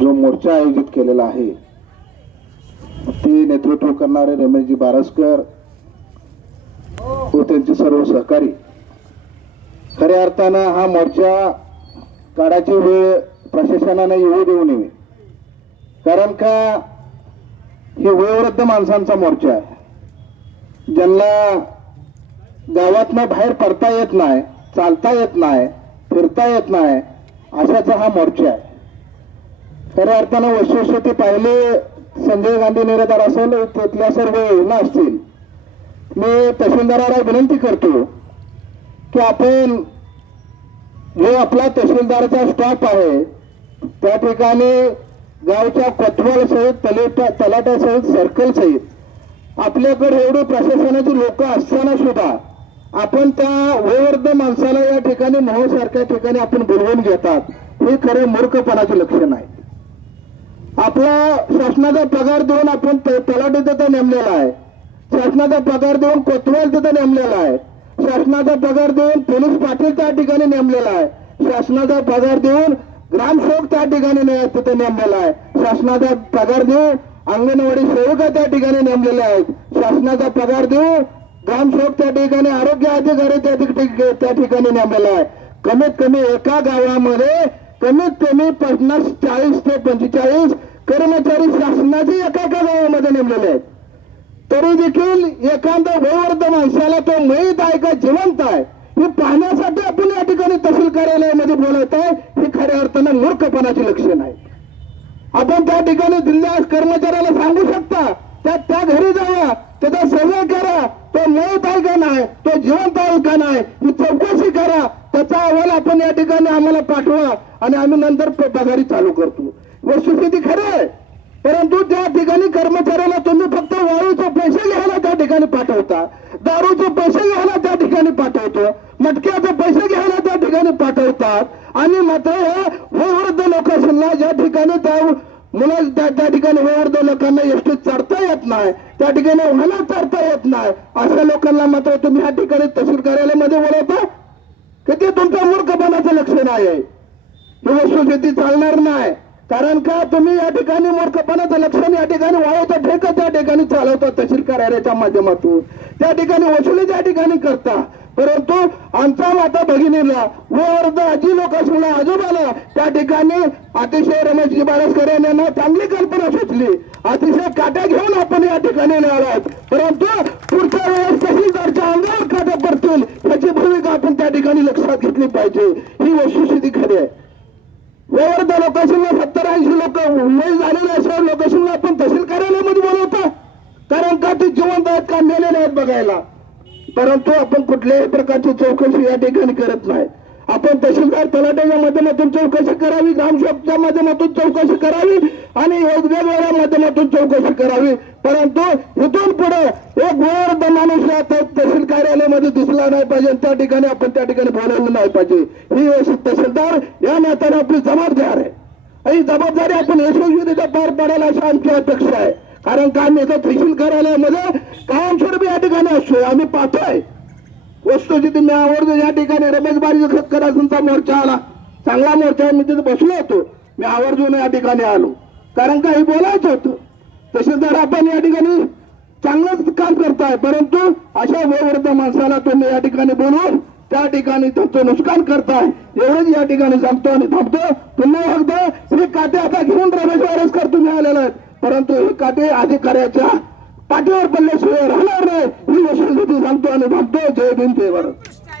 जो मोर्चा आयोजित केलेला आहे ते नेतृत्व करणारे रमेशजी बारसकर व त्यांचे सर्व सहकारी. खऱ्या अर्थानं हा मोर्चा काढायची वेळ प्रशासनाने येऊ देऊ नये. कारण का हे वयोवृद्ध माणसांचा मोर्चा आहे. ज्यांना गावातनं बाहेर पडता येत नाही चालता येत नाही फिरता येत नाही अशाचा हा मोर्चा आहे. खऱ्या अर्थानं वस्तुस्थिती पाहिले. संजय गांधी निराधार असेल तिथल्या सर्व योजना असतील. मी तहसीलदाराला विनंती करतो की आपण जो आपला तहसीलदारचा स्टाफ आहे त्या ठिकाणी गावच्या कोतवाल सहित तलेटा तलाटा सहित सर्कल सहित आपल्याकडे एवढे प्रशासनाची लोक असताना सुद्धा आपण त्या वयोवृद्ध माणसाला या ठिकाणी मोहसारख्या ठिकाणी आपण बोलवून घेतात. हे खरे मूर्खपणाचे लक्षण आहे. आपला शासनाचा पगार देऊन आपण तलाठी तिथं नेमलेला आहे. शासनाचा पगार देऊन कोतवाल तिथं नेमलेला आहे. शासनाचा पगार देऊन पोलीस पाटील त्या ठिकाणी नेमलेला आहे. शासनाचा पगार देऊन ग्रामसेवक त्या ठिकाणी ने- तिथं नेमलेला आहे. शासनाचा पगार देऊन अंगणवाडी सेविका त्या ठिकाणी नेमलेले आहेत. शासनाचा पगार देऊन ग्रामसेवक त्या ठिकाणी आरोग्य अधिकारी त्या त्या ठिकाणी नेमलेला आहे. कमीत कमी एका गावामध्ये कमीत कमी पन्नास चाळीस ते पंचेचाळीस कर्मचारी शासनाचे एका एका गावामध्ये नेमलेले आहेत. तरी देखील एखादा वयवर्ध माणसाला तो मयत आहे का जिवंत आहे हे पाहण्यासाठी आपण या ठिकाणी तहसील कार्यालयामध्ये बोलत आहे हे खऱ्या अर्थानं मूर्खपणाचे लक्षण आहे. आपण त्या ठिकाणी दिल्ल्या कर्मचाऱ्याला सांगू शकता त्या त्या घरी जावा त्याचा सर्वे करा तो मयत आहे का नाही तो जिवंत आहे का नाही ही चौकशी करा त्याचा अहवाल आपण या ठिकाणी आम्हाला पाठवा आणि आम्ही नंतर पगारी चालू करतो. वस्तुस्थिती खरं आहे. परंतु त्या ठिकाणी कर्मचाऱ्याला तुम्ही फक्त वाळूचे पैसे घ्यायला त्या ठिकाणी पाठवता. दारूचे पैसे घ्यायला त्या ठिकाणी पाठवतो. मटक्याचे पैसे घ्यायला त्या ठिकाणी पाठवतात आणि मात्र हे वयोवृद्ध लोकांना ज्या ठिकाणी त्या मुला त्या त्या ठिकाणी वयोवृद्ध लोकांना एसटीत चढता येत नाही त्या ठिकाणी उन्हाला चढता येत नाही अशा लोकांना मात्र तुम्ही या ठिकाणी तहसील कार्यालयामध्ये बोलवता? की ते तुमच्या मूर्खपणाचं लक्षण आहे? ही वस्तुस्थिती चालणार नाही. कारण का तुम्ही या ठिकाणी मूर्खपणाचं लक्षण या ठिकाणी वाळवता ठेका त्या ठिकाणी चालवता तहसील कार्यालयाच्या माध्यमातून. त्या ठिकाणी वसुली त्या ठिकाणी करता. परंतु आमच्या माता भगिनीला वयोवृद्ध आजी लोक आजोबाला त्या ठिकाणी अतिशय रमेशजी बाळस्कर यांना चांगली कल्पना सुचली. अतिशय काट्या घेऊन आपण या ठिकाणी आलात परंतु पुढच्या वेळेस तहसीलदारच्या अंगावर काट्या पडतील याची भूमिका आपण त्या ठिकाणी लक्षात घेतली पाहिजे. ही वस्तुस्थिती खरी आहे. वयोवृद्ध लोकेशनला सत्तर ऐंशी लोक मुंबई झालेले अशा लोकेशनला आपण तहसील कार्यालयामध्ये बोलवतो. कारण का ते जिवंत आहेत का मेलेले आहेत बघायला. परंतु आपण कुठल्याही प्रकारची चौकशी या ठिकाणी करत नाही. आपण तहसीलदार तलाट्याच्या माध्यमातून चौकशी करावी ग्रामसेवकच्या माध्यमातून चौकशी करावी आणि वेगवेगळ्या माध्यमातून चौकशी करावी. परंतु इथून पुढे एक वयोवृद्ध माणूस या तहसील कार्यालयामध्ये दिसला नाही पाहिजे त्या ठिकाणी आपण त्या ठिकाणी बोलायला नाही पाहिजे. ही अशी तहसीलदार या नात्याने आपली जबाबदार आहे. ही जबाबदारी आपण यशस्वीरित्या पार पाडायला अशी आमची अपेक्षा आहे. कारण का आम्ही इथं तहसील कार्यालयामध्ये कायमस्वरूपी या ठिकाणी असतोय. आम्ही पाहतोय. वस्तुस्थिती मी आवडतो या ठिकाणी रमेश बारी करायचा मोर्चा आला. चांगला मोर्चा मी तिथे बसलो होतो. मी आवर्जून या ठिकाणी आलो. कारण काही बोलायचं होतं. तहसीलदार आपण या ठिकाणी चांगलंच काम करताय परंतु अशा वयोवृद्ध माणसाला तुम्ही या ठिकाणी बोलून त्या ठिकाणी त्यांचं नुकसान करताय. एवढंच या ठिकाणी सांगतो आणि थांबतो. पुन्हा एकदा हे काटे आता घेऊन रमेश वारसकर तुम्ही आलेला आहेत. परंतु हे काटे अधिकाऱ्याच्या पाठीवर पडल्याशिवाय राहणार नाही. ही वस्तुस्थिती सांगतो आणि थांबतो जय भीम जय भारत